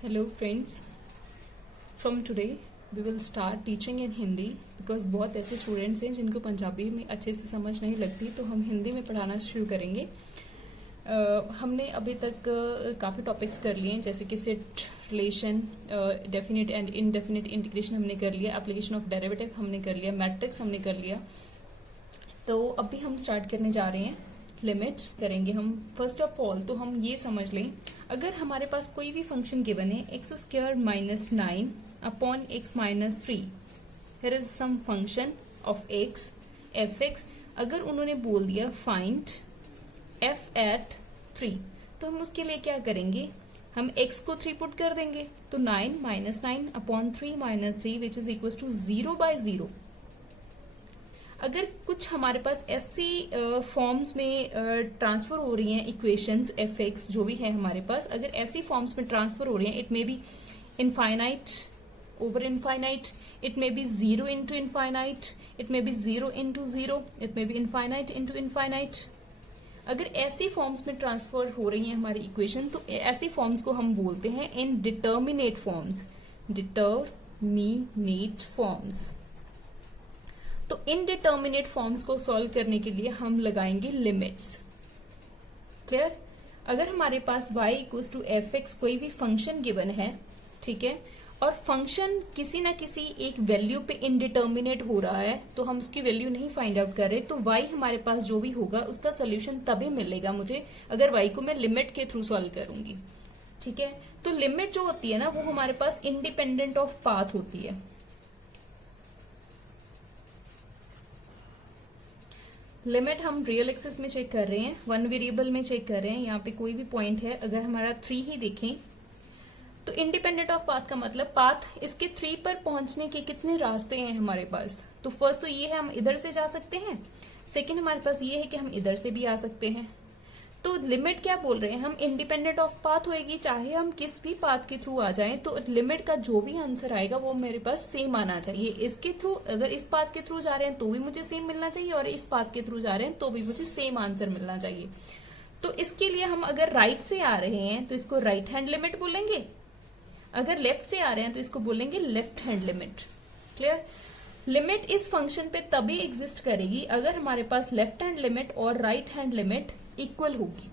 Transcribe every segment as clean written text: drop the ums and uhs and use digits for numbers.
Hello friends, from today we will start teaching in Hindi because बहुत ऐसे students हैं जिनको पंजाबी में अच्छे से समझ नहीं लगती, तो हम हिंदी में पढ़ाना शुरू करेंगे। हमने अभी तक काफ़ी टॉपिक्स कर लिए हैं, जैसे कि set, relation, definite and indefinite integration हमने कर लिया, एप्लीकेशन ऑफ डेरिवेटिव हमने कर लिया, मैट्रिक्स हमने कर लिया। तो अभी हम स्टार्ट करने जा रहे हैं, लिमिट्स करेंगे हम। फर्स्ट ऑफ ऑल तो हम ये समझ लें, अगर हमारे पास कोई भी फंक्शन गिवन है x square minus 9 upon x minus 3, here is some function of x f x. अगर उन्होंने बोल दिया फाइंड एफ एट 3, तो हम उसके लिए क्या करेंगे, हम x को 3 पुट कर देंगे, तो 9 minus 9 upon 3 minus 3 which is equal to 0/0। अगर कुछ हमारे पास ऐसी फॉर्म्स में ट्रांसफर हो रही हैं इक्वेशंस एफ एक्स जो भी है हमारे पास, अगर ऐसी फॉर्म्स में ट्रांसफर हो रही हैं, it may be infinite over infinite, it may be 0 into infinite, it may be 0 into 0, it may be infinite into infinite. अगर ऐसी फॉर्म्स में ट्रांसफर हो रही हैं हमारी इक्वेशन, तो ऐसी फॉर्म्स को हम बोलते हैं इनडिटर्मिनेट फॉर्म्स, डिटर्मिनेट फॉर्म्स। तो इनडिटर्मिनेट फॉर्म्स को सॉल्व करने के लिए हम लगाएंगे लिमिट्स। क्लियर? अगर हमारे पास y equals to f x कोई भी फंक्शन गिवन है, ठीक है, और फंक्शन किसी ना किसी एक वैल्यू पे इनडिटर्मिनेट हो रहा है, तो हम उसकी वैल्यू नहीं फाइंड आउट कर रहे, तो y हमारे पास जो भी होगा उसका सोल्यूशन तभी मिलेगा मुझे अगर y को मैं लिमिट के थ्रू सॉल्व करूंगी। ठीक है, तो लिमिट जो होती है ना, वो हमारे पास इंडिपेंडेंट ऑफ पाथ होती है। लिमिट हम रियल एक्सिस में चेक कर रहे हैं, वन वेरिएबल में चेक कर रहे हैं। यहाँ पे कोई भी पॉइंट है, अगर हमारा 3 ही देखें, तो इंडिपेंडेंट ऑफ पाथ का मतलब पाथ इसके 3 पर पहुंचने के कितने रास्ते हैं हमारे पास। तो फर्स्ट तो ये है, हम इधर से जा सकते हैं। सेकंड हमारे पास ये है कि हम इधर से भी आ सकते हैं। तो लिमिट क्या बोल रहे हैं हम, इंडिपेंडेंट ऑफ पाथ होएगी, चाहे हम किस भी पाथ के थ्रू आ जाएं, तो लिमिट का जो भी आंसर आएगा वो मेरे पास सेम आना चाहिए। इसके थ्रू, अगर इस पाथ के थ्रू जा रहे हैं तो भी मुझे सेम मिलना चाहिए, और इस पाथ के थ्रू जा रहे हैं तो भी मुझे सेम आंसर मिलना चाहिए। तो इसके लिए हम अगर राइट से आ रहे हैं तो इसको राइट हैंड लिमिट बोलेंगे, अगर लेफ्ट से आ रहे हैं तो इसको बोलेंगे left hand limit. Clear? Limit इस फंक्शन पे तभी एग्जिस्ट करेगी अगर हमारे पास लेफ्ट हैंड लिमिट और राइट हैंड लिमिट इक्वल होगी।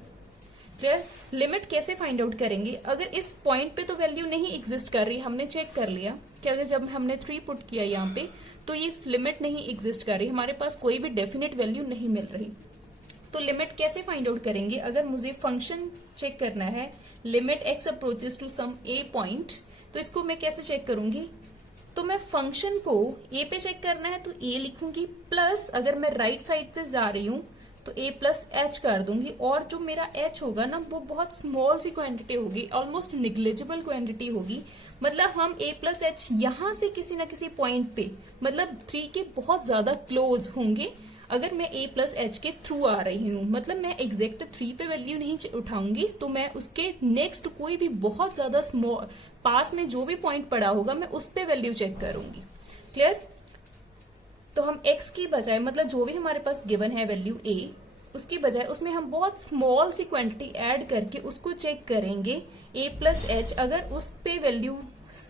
क्लियर? लिमिट कैसे फाइंड आउट करेंगे, अगर इस पॉइंट पे तो वैल्यू नहीं एग्जिस्ट कर रही, हमने चेक कर लिया कि अगर जब हमने 3 पुट किया यहाँ पे, तो ये लिमिट नहीं एग्जिस्ट कर रही, हमारे पास कोई भी डेफिनेट वैल्यू नहीं मिल रही। तो लिमिट कैसे फाइंड आउट करेंगे, अगर मुझे फंक्शन चेक करना है, limit x approaches to some a point, तो इसको मैं कैसे चेक करूंगी, तो मैं फंक्शन को ए पे चेक करना है तो ए लिखूंगी, प्लस अगर मैं राइट साइड से जा रही हूं तो a प्लस एच कर दूंगी, और जो मेरा h होगा ना, वो बहुत स्मॉल सी क्वांटिटी होगी, ऑलमोस्ट निग्लिजिबल क्वांटिटी होगी। मतलब हम a प्लस एच यहां से किसी ना किसी पॉइंट पे, मतलब 3 के बहुत ज्यादा क्लोज होंगे अगर मैं a प्लस एच के थ्रू आ रही हूँ। मतलब मैं एग्जैक्ट 3 पे वैल्यू नहीं उठाऊंगी, तो मैं उसके नेक्स्ट कोई भी बहुत ज्यादा स्मॉल पास में जो भी पॉइंट पड़ा होगा, मैं उस पे वैल्यू चेक करूंगी। क्लियर? तो हम x की बजाय, मतलब जो भी हमारे पास गिवन है वैल्यू a, उसकी बजाय उसमें हम बहुत स्मॉल सी क्वांटिटी ऐड करके उसको चेक करेंगे a प्लस एच, अगर उस पे वैल्यू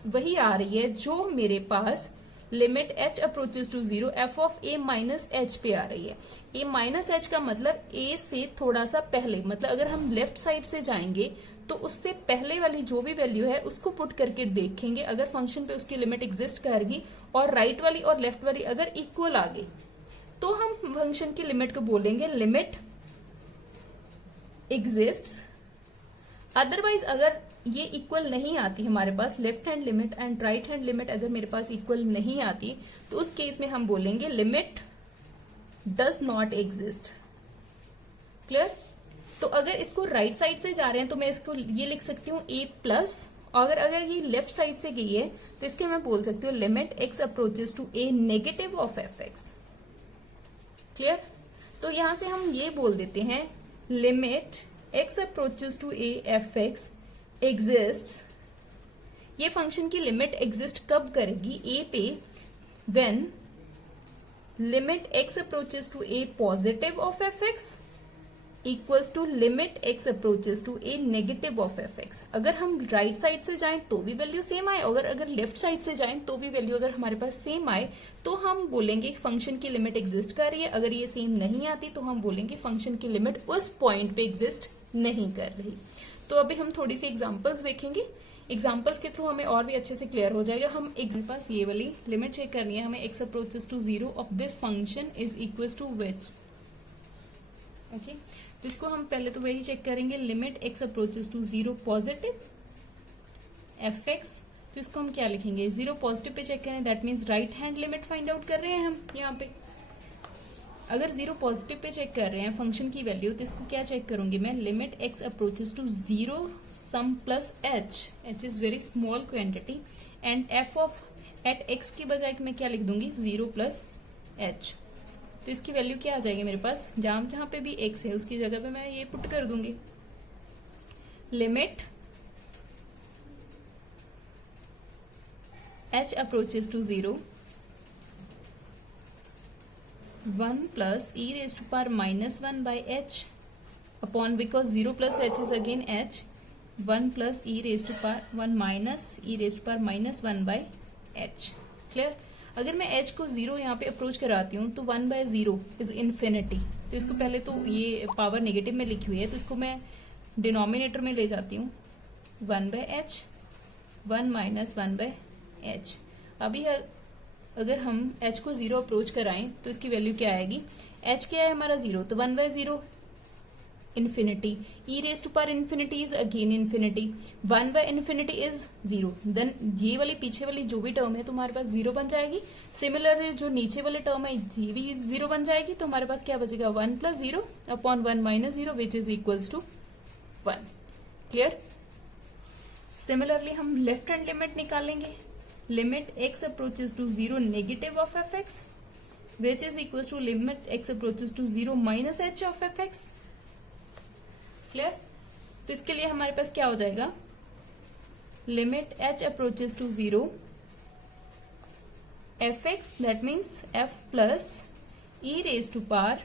वही आ रही है जो मेरे पास limit h approaches to 0 f of a minus h पे आ रही है। a माइनस एच का मतलब a से थोड़ा सा पहले, मतलब अगर हम लेफ्ट साइड से जाएंगे तो उससे पहले वाली जो भी वैल्यू है उसको पुट करके देखेंगे, अगर फंक्शन पे उसकी लिमिट एग्जिस्ट करेगी, और राइट वाली और लेफ्ट वाली अगर इक्वल आ गई, तो हम फंक्शन की लिमिट को बोलेंगे लिमिट एग्जिस्ट्स। अदरवाइज अगर ये इक्वल नहीं आती हमारे पास, left hand limit and right hand limit अगर मेरे पास इक्वल नहीं आती, तो उस केस में हम बोलेंगे limit does not exist. Clear? तो अगर इसको राइट साइड से जा रहे हैं तो मैं इसको ये लिख सकती हूँ a प्लस, और अगर ये लेफ्ट साइड से गई है तो इसके मैं बोल सकती हूँ limit x approaches to a negative of f x. Clear? तो यहां से हम ये बोल देते हैं limit x approaches to a f x exist. ये फंक्शन की लिमिट एग्जिस्ट कब करेगी a पे, when limit x approaches to a positive of f x equals to limit x approaches to a negative of f x. अगर हम right side से जाएं तो भी वैल्यू सेम आए, अगर लेफ्ट साइड से जाएं तो भी वैल्यू अगर हमारे पास सेम आए तो हम बोलेंगे फंक्शन की लिमिट एग्जिस्ट कर रही है। अगर ये सेम नहीं आती तो हम बोलेंगे फंक्शन की लिमिट उस पॉइंट पे एग्जिस्ट नहीं कर रही। तो अभी हम थोड़ी सी एग्जाम्पल्स देखेंगे, एग्जाम्पल्स के थ्रू हमें और भी अच्छे से क्लियर हो जाएगा। हम पास ये वाली लिमिट चेक करनी है हमें, x approaches to 0 of this function is equal to which. Okay, तो इसको हम पहले तो वही चेक करेंगे, limit x approaches to 0 positive f x. तो इसको हम क्या लिखेंगे, 0 पॉजिटिव पे चेक करें, that means right hand limit find out कर रहे हैं हम यहाँ पे। अगर 0 पॉजिटिव पे चेक कर रहे हैं फंक्शन की वैल्यू, तो इसको क्या चेक करूंगी मैं, limit x approaches to 0 some plus h is very small quantity and f of at x की बजाय मैं क्या लिख दूंगी, 0 प्लस एच। तो इसकी वैल्यू क्या आ जाएगी मेरे पास, जहां जहां पे भी एक्स है उसकी जगह पे मैं ये पुट कर दूंगी, limit h approaches to 0 1 plus e raise to power minus 1 by h upon, because 0 plus h is again h, 1 plus e raise to power 1 minus e raise to power minus 1 by h. Clear. अगर मैं h को 0 यहाँ पे approach कराती हूँ तो 1/0 is infinity. तो इसको पहले तो ये पावर नेगेटिव में लिखी हुई है तो इसको मैं डिनोमिनेटर में ले जाती हूँ, 1/h 1 माइनस 1/h। अभी अगर हम h को 0 अप्रोच कराएं तो इसकी वैल्यू क्या आएगी, h क्या है हमारा 0, तो 1/0 infinity, e raise to power infinity is again infinity, 1/इन्फिनिटी इज 0। देन ये वाली पीछे वाली जो भी टर्म है तो हमारे पास 0 बन जाएगी। सिमिलरली जो नीचे वाले टर्म है ये भी 0 बन जाएगी। तो हमारे पास क्या बचेगा, 1 plus 0 upon 1 minus 0 which is equals to 1। Clear. Similarly हम लेफ्ट हैंड लिमिट निकालेंगे, limit x approaches to 0 negative of f x which is equals to limit x approaches to 0 minus h of f x. Clear. तो इसके लिए हमारे पास क्या हो जाएगा, limit h approaches to 0 f x, that means f plus e raise to power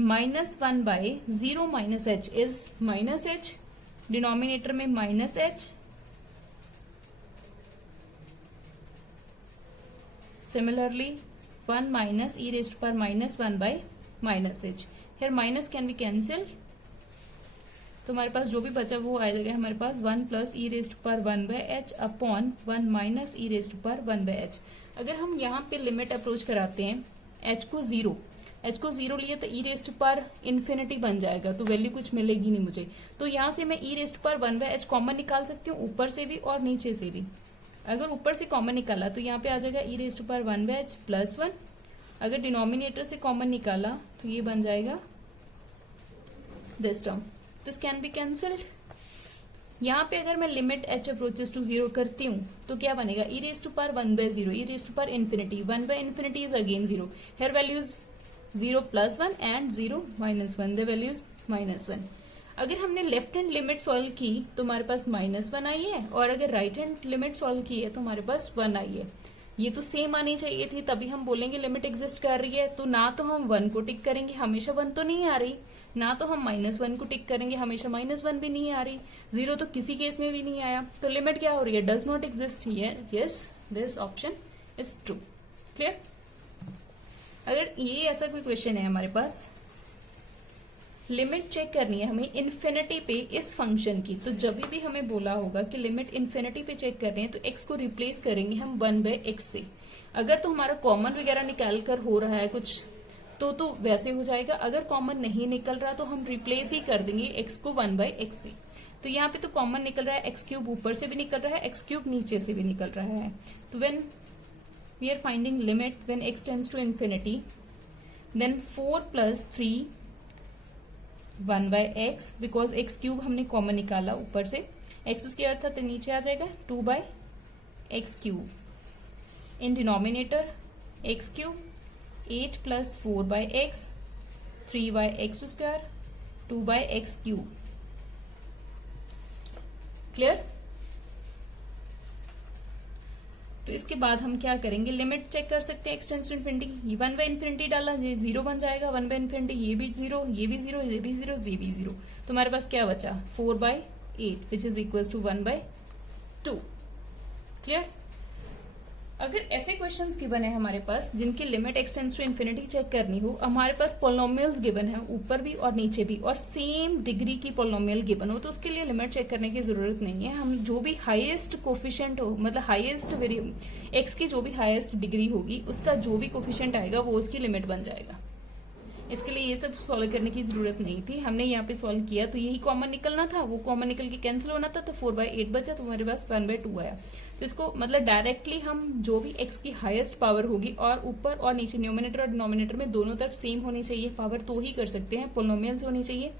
minus 1 by 0 minus h is minus h, denominator में minus h. Similarly 1 minus e raise to power minus 1 by minus h, here minus can be cancelled. तो हमारे पास जो भी बचा वो आ जाएगा हमारे पास 1 plus e raise to power 1/h upon 1 minus e raise to power 1/h। अगर हम यहाँ पे लिमिट अप्रोच कराते हैं h को 0 लिए तो ई रेज टू पावर इन्फिनिटी बन जाएगा, तो वैल्यू कुछ मिलेगी नहीं मुझे। तो यहाँ से मैं e raise to power 1/h common निकाल सकती हूँ, ऊपर से भी और नीचे से भी। अगर ऊपर से कॉमन निकाला तो यहाँ पे आ जाएगा e raise to power 1/h plus 1। अगर डिनोमिनेटर से कॉमन निकाला तो ये बन जाएगा this term, this can be cancelled. यहाँ पे अगर मैं लिमिट h अप्रोचेस टू 0 करती हूँ तो क्या बनेगा, e raise to power 1/0, e raise to power infinity, 1/इन्फिनिटी is again 0, here value is 0 plus 1 and 0 minus 1, the value is minus 1। अगर हमने लेफ्ट हैंड लिमिट सॉल्व की तो हमारे पास -1 आई है, और अगर राइट हैंड लिमिट सॉल्व की है तो हमारे पास 1 आई है। ये तो सेम आनी चाहिए थी, तभी हम बोलेंगे लिमिट एग्जिस्ट कर रही है। तो ना तो हम 1 को टिक करेंगे, हमेशा 1 तो नहीं आ रही, ना तो हम -1 को टिक करेंगे, हमेशा -1 भी नहीं आ रही, 0 तो किसी केस में भी नहीं आया। तो लिमिट क्या हो रही है, does not exist here. Yes, this option is true. Clear. अगर ये ऐसा कोई क्वेश्चन है हमारे पास, लिमिट चेक करनी है हमें इन्फिनिटी पे इस फंक्शन की, तो जब भी हमें बोला होगा कि लिमिट इन्फिनिटी पे चेक कर रहे हैं तो x को रिप्लेस करेंगे हम 1/x से। अगर तो हमारा कॉमन वगैरह निकाल कर हो रहा है कुछ तो वैसे हो जाएगा, अगर कॉमन नहीं निकल रहा तो हम रिप्लेस ही कर देंगे x को 1/x से। तो यहाँ पे तो कॉमन निकल रहा है, x³ ऊपर से भी निकल रहा है, x³ नीचे से भी निकल रहा है। तो when we are finding limit when x tends to infinity, then 4 plus 3 1/x, because x³ हमने कॉमन निकाला ऊपर से, x उसके अर्थ तो नीचे आ जाएगा 2/x³। In denominator x³, 8 plus 4/x, 3/x², 2/x³। Clear. तो इसके बाद हम क्या करेंगे, लिमिट चेक कर सकते हैं एक्स टेंड्स टू इन्फिनिटी, 1/इन्फिनिटी डाला, ये 0 बन जाएगा, 1/इन्फिनिटी, ये भी 0, ये भी 0, ये भी 0, ये भी 0, तो हमारे पास क्या बचा 4/8 which is equal to 1/2। Clear. अगर ऐसे क्वेश्चंस गिवन है हमारे पास जिनकी limit x tends to infinity check करनी हो, हमारे पास पोलिनोमियल्स गिवन है ऊपर भी और नीचे भी, और सेम डिग्री की पोलिनोमियल गिवन हो, तो उसके लिए लिमिट चेक करने की जरूरत नहीं है। हम जो भी हाईएस्ट कोफिशिएंट हो, मतलब हाईएस्ट एक्स की जो भी हाईएस्ट डिग्री होगी उसका जो भी कोफिशिएंट आएगा वो उसकी लिमिट बन जाएगा। इसके लिए ये सब सॉल्व करने की जरूरत नहीं थी, हमने यहाँ पे सॉल्व किया तो यही कॉमन निकलना था, वो कॉमन निकल के कैंसिल होना था, तो 4/8 बचा, तो हमारे पास 1/2 आया। तो इसको मतलब डायरेक्टली हम जो भी x की हाईएस्ट पावर होगी, और ऊपर और नीचे न्यूमरेटर और डिनोमिनेटर में दोनों तरफ सेम होनी चाहिए पावर, तो ही कर सकते हैं, पोलिनोमियल्स होनी चाहिए।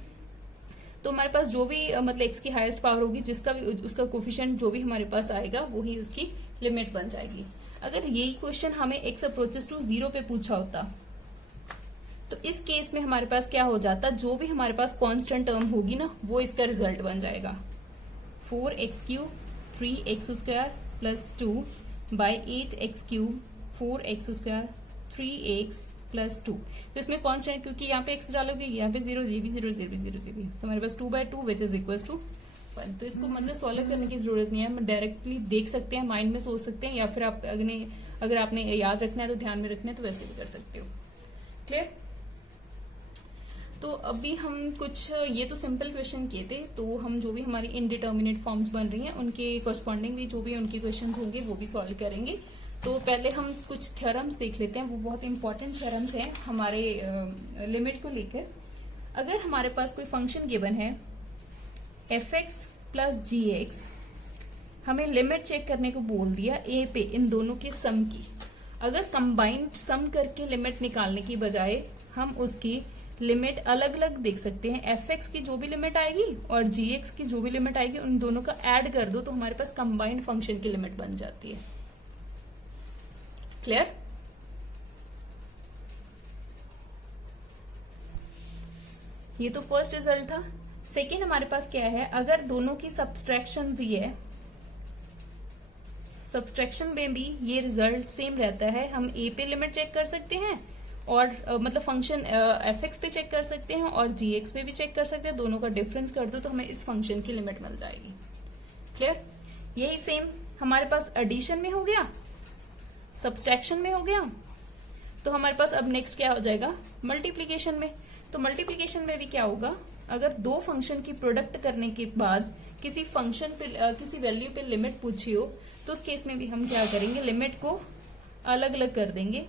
तो हमारे पास जो भी मतलब x की हाईएस्ट पावर होगी, जिसका भी उसका कोफिशिएंट जो भी हमारे पास आएगा वही उसकी लिमिट बन जाएगी। अगर यही क्वेश्चन हमें x अप्रोचेस टू 0 पे पूछा होता तो इस केस में हमारे पास क्या हो जाता, जो भी हमारे पास कांस्टेंट टर्म होगी ना वो इसका रिजल्ट बन जाएगा, 4x³ 3x² plus 2/8x³ 4x² 3x plus 2। तो इसमें कांस्टेंट, क्योंकि यहाँ पे x डालोगे, यहाँ पे 0, ये भी 0, ये भी 0, ये भी, तो हमारे पास 2/2 विच इज इक्वल टू 1। तो इसको मतलब सॉल्व करने की जरूरत नहीं है, हम डायरेक्टली देख सकते हैं, माइंड में सोच सकते हैं, या फिर आप अगर आपने याद रखना है तो ध्यान में रखना है तो वैसे भी कर सकते हो। क्लियर। तो अभी हम कुछ, ये तो सिंपल क्वेश्चन किए थे, तो हम जो भी हमारी इनडिटर्मिनेट फॉर्म्स बन रही हैं उनके कॉरस्पॉन्डिंग भी जो भी उनके क्वेश्चंस होंगे वो भी सॉल्व करेंगे। तो पहले हम कुछ थ्योरम्स देख लेते हैं, वो बहुत इंपॉर्टेंट थ्योरम्स हैं हमारे लिमिट को लेकर। अगर हमारे पास कोई फंक्शन गिवन है fx प्लस gx, हमें लिमिट चेक करने को बोल दिया a पे इन दोनों के सम की। अगर कंबाइंड सम करके लिमिट निकालने की बजाय हम उसकी लिमिट अलग अलग देख सकते हैं, fx की जो भी लिमिट आएगी और gx की जो भी लिमिट आएगी उन दोनों का ऐड कर दो तो हमारे पास कंबाइंड फंक्शन की लिमिट बन जाती है। क्लियर। ये तो फर्स्ट रिजल्ट था। सेकेंड हमारे पास क्या है, अगर दोनों की सब्सट्रैक्शन भी है, सब्सट्रैक्शन में भी ये रिजल्ट सेम रहता है, हम a पे लिमिट चेक कर सकते हैं और मतलब फंक्शन fx पे चेक कर सकते हैं और gx पे भी चेक कर सकते हैं, दोनों का डिफरेंस कर दो तो हमें इस फंक्शन की लिमिट मिल जाएगी। क्लियर। यही सेम हमारे पास एडिशन में हो गया, सब्सट्रैक्शन में हो गया, तो हमारे पास अब नेक्स्ट क्या हो जाएगा, मल्टीप्लीकेशन में। तो मल्टीप्लीकेशन में भी क्या होगा, अगर दो फंक्शन की प्रोडक्ट करने के बाद किसी फंक्शन पे किसी वैल्यू पे लिमिट पूछी हो तो उस केस में भी हम क्या करेंगे, लिमिट को अलग अलग कर देंगे,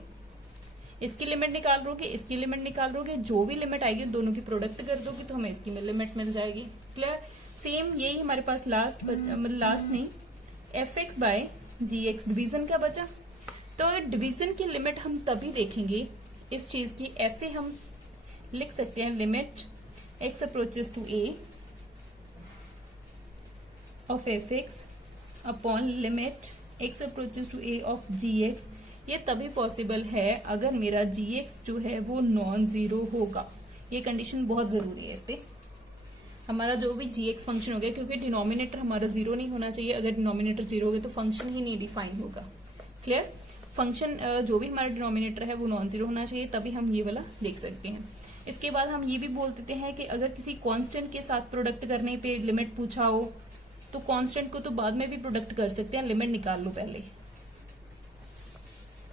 इसकी लिमिट निकाल लोगे, इसकी लिमिट निकाल लोगे, जो भी लिमिट आएगी दोनों की प्रोडक्ट कर दोगे तो हमें इसकी लिमिट मिल जाएगी। क्लियर। सेम यही हमारे पास लास्ट नहीं, fx/gx डिवीजन का बचा। तो डिवीजन की लिमिट हम तभी देखेंगे इस चीज की, ऐसे हम लिख सकते हैं, limit x approaches to a of fx upon limit x approaches to a of gx। ये तभी पॉसिबल है अगर मेरा gx जो है वो नॉन जीरो होगा। ये कंडीशन बहुत जरूरी है, इस पे हमारा जो भी gx फंक्शन हो गया, क्योंकि डिनोमिनेटर हमारा जीरो नहीं होना चाहिए, अगर डिनोमिनेटर जीरो हो गया तो फंक्शन ही नहीं डिफाइन होगा। क्लियर। फंक्शन जो भी हमारा डिनोमिनेटर है वो नॉन जीरो होना चाहिए, तभी हम ये वाला देख सकते हैं। इसके बाद हम ये भी बोल देते हैं कि अगर किसी कांस्टेंट के साथ प्रोडक्ट करने पे लिमिट पूछा हो तो कांस्टेंट को तो बाद में भी प्रोडक्ट कर सकते हैं, लिमिट निकाल लो पहले,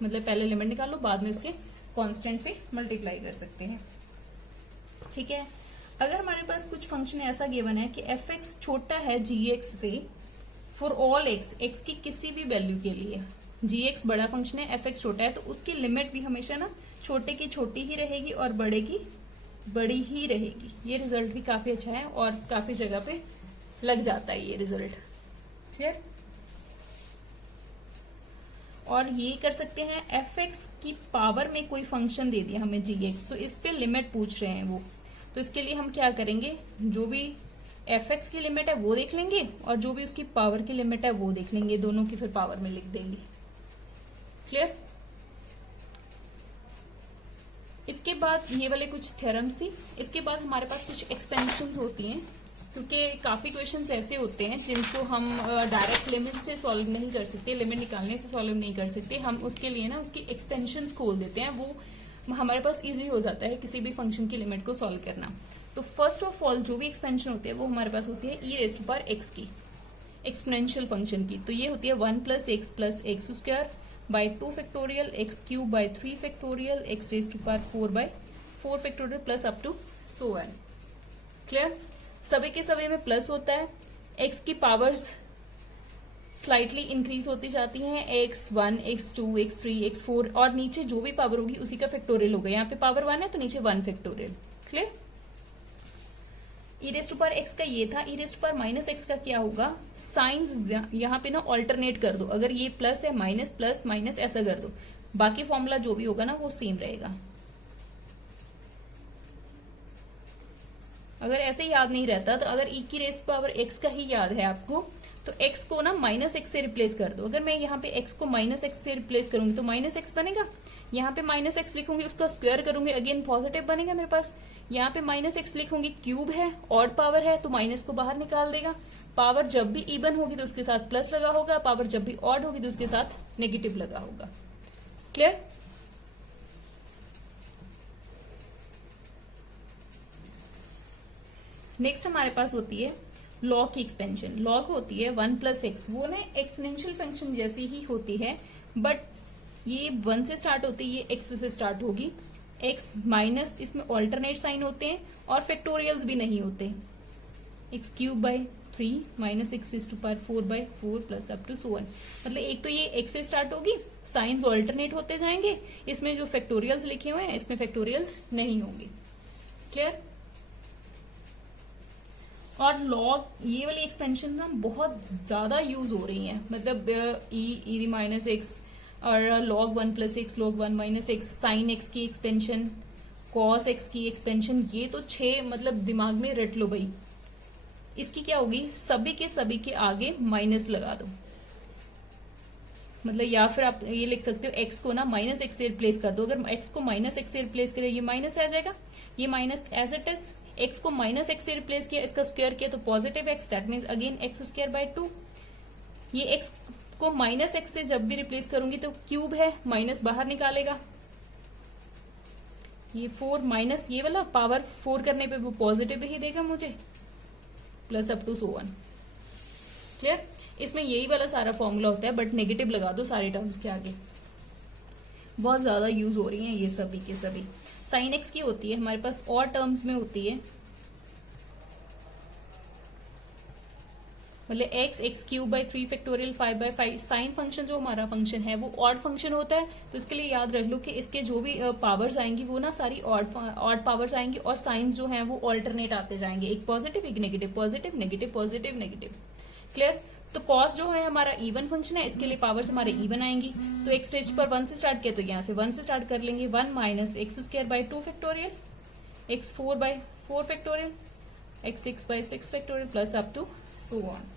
मतलब पहले लिमिट निकाल लो, बाद में उसके कांस्टेंट से मल्टीप्लाई कर सकते हैं। ठीक है। अगर हमारे पास कुछ फंक्शन ऐसा गिवन है कि fx छोटा है gx से फॉर ऑल x की किसी भी वैल्यू के लिए, gx बड़ा फंक्शन है, fx छोटा है, तो उसकी लिमिट भी हमेशा ना छोटे की छोटी ही रहेगी और बड़े की बड़ी ही रहेगी। ये रिजल्ट भी काफी अच्छा है और काफी जगह पे लग जाता है ये रिजल्ट। क्लियर। और ये कर सकते हैं, fx की पावर में कोई फंक्शन दे दिया हमें gx, तो इस पे लिमिट पूछ रहे हैं वो, तो इसके लिए हम क्या करेंगे, जो भी fx की लिमिट है वो देख लेंगे और जो भी उसकी पावर की लिमिट है वो देख लेंगे, दोनों की फिर पावर में लिख देंगे। क्लियर। इसके बाद ये वाले कुछ थ्योरम्स थी। इसके बाद हमारे पास कुछ एक्सपेंशंस होती हैं क्योंकि काफी क्वेश्चंस ऐसे होते हैं जिनको हम डायरेक्ट लिमिट से सॉल्व नहीं कर सकते, लिमिट निकालने से सॉल्व नहीं कर सकते, हम उसके लिए ना उसकी एक्सपेंशंस खोल देते हैं, वो हमारे पास इजी हो जाता है किसी भी फंक्शन की लिमिट को सॉल्व करना। तो फर्स्ट ऑफ ऑल जो भी एक्सपेंशन होती है वो हमारे पास होती है ई रेस्ट पावर एक्स की, एक्सपोनेंशियल फंक्शन की। तो ये होती है 1 plus x square by 2 factorial x cube by 3 factorial x raise to power 4 by 4 factorial plus up to so on. Clear? सभी के सभी में प्लस होता है, एक्स की पावर्स स्लाइटली इंक्रीज होती जाती हैं, x1 x2 x3 x4 और नीचे जो भी पावर होगी उसी का फैक्टोरियल होगा। यहाँ पे पावर 1 है तो नीचे 1 factorial. Clear? E raised to power x का ये था। E raised to power minus x का क्या होगा, साइंस यहाँ पे ना ऑल्टरनेट कर दो, अगर ये प्लस है माइनस प्लस माइनस ऐसा कर दो, बाकी फॉर्मूला जो भी होगा ना वो सेम रहेगा। अगर ऐसे याद नहीं रहता तो अगर ई की रेस्ट पावर एक्स का ही याद है आपको तो एक्स को ना माइनस एक्स से रिप्लेस कर दो। अगर मैं यहाँ पे एक्स को माइनस एक्स से रिप्लेस करूंगी तो माइनस एक्स बनेगा, यहाँ पे माइनस एक्स लिखूंगी उसका स्क्वायर करूंगी अगेन पॉजिटिव बनेगा मेरे पास। यहाँ पे माइनस एक्स लिखूंगी, क्यूब है ऑड पावर है तो माइनस को बाहर निकाल देगा। पावर जब भी इवन होगी तो उसके साथ प्लस लगा होगा, पावर जब भी ऑड होगी तो उसके साथ नेगेटिव लगा होगा। क्लियर? नेक्स्ट हमारे पास होती है लॉग की एक्सपेंशन। लॉग होती है 1 प्लस एक्स, वो ना एक्सपोनेंशियल फंक्शन जैसी ही होती है बट ये 1 से स्टार्ट होती है, ये एक्स से स्टार्ट होगी। एक्स माइनस, इसमें ऑल्टरनेट साइन होते हैं और फैक्टोरियल्स भी नहीं होते। X cube by 3 minus x is to power 4 by 4 plus up to so on. मतलब एक तो ये एक्स से स्टार्ट होगी, साइंस ऑल्टरनेट होते जाएंगे, इसमें जो फैक्टोरियल्स लिखे हुए हैं इसमें फैक्टोरियल्स नहीं होंगे। क्लियर? और लॉग ये वाली एक्सपेंशन ना बहुत ज्यादा यूज हो रही है, मतलब ई माइनस एक्स और log 1 plus x, log 1 minus x, sine x की एक्सपेंशन, कॉस एक्स की एक्सपेंशन, ये तो 6 मतलब दिमाग में रट लो भाई। इसकी क्या होगी, सभी के आगे माइनस लगा दो। मतलब या फिर आप ये लिख सकते हो एक्स को ना माइनस एक्स से रिप्लेस कर दो। अगर एक्स को माइनस एक्स से रिप्लेस करें ये माइनस आ जाएगा, ये minus as it is. X को माइनस एक्स से रिप्लेस किया, इसका स्क्वायर किया तो positive x, that means again x square by 2। ये एक्स को माइनस एक्स से जब भी रिप्लेस करूंगी तो क्यूब है, माइनस बाहर निकालेगा। ये 4 माइनस ये वाला पावर 4 करने पे वो पॉजिटिव ही देगा मुझे, plus up to so on. Clear? इसमें यही वाला सारा फॉर्मूला होता है बट नेगेटिव लगा दो सारे टर्म्स के आगे। बहुत ज्यादा यूज हो रही है ये सभी के सभी। साइन एक्स की होती है हमारे पास और टर्म्स में होती है, मतलब x cube by 3 factorial 5 by 5। Sine function जो हमारा फंक्शन है वो ऑड फंक्शन होता है, तो इसके लिए याद रख लो कि इसके जो भी पावर्स आएंगी वो ना सारी ऑड पावर्स आएंगी और साइंस जो है वो ऑल्टरनेट आते जाएंगे, एक पॉजिटिव एक negative, positive negative positive negative. Clear? तो कॉस जो है हमारा इवन फंक्शन है, इसके लिए पावर्स हमारे इवन आएंगी। तो एक्स रेज पर 1 से स्टार्ट किया तो यहाँ से 1 से स्टार्ट कर लेंगे। 1 minus x square by 2 factorial, x 4 by 4 factorial, x 6 by 6 factorial plus up to so on.